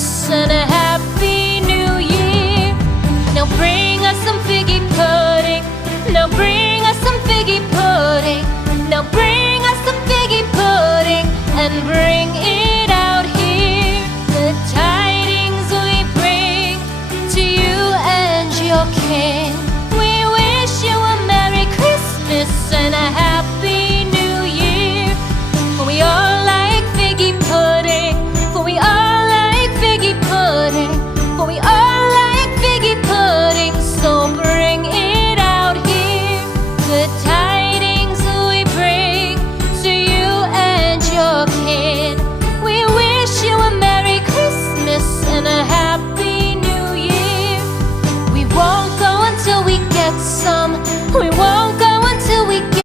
Christmas and a Happy New Year. Now bring us some figgy pudding. Now bring us some figgy pudding. Now bring us some figgy pudding and bring it out here. The tidings we bring to you and your king. We wish you a Merry Christmas and a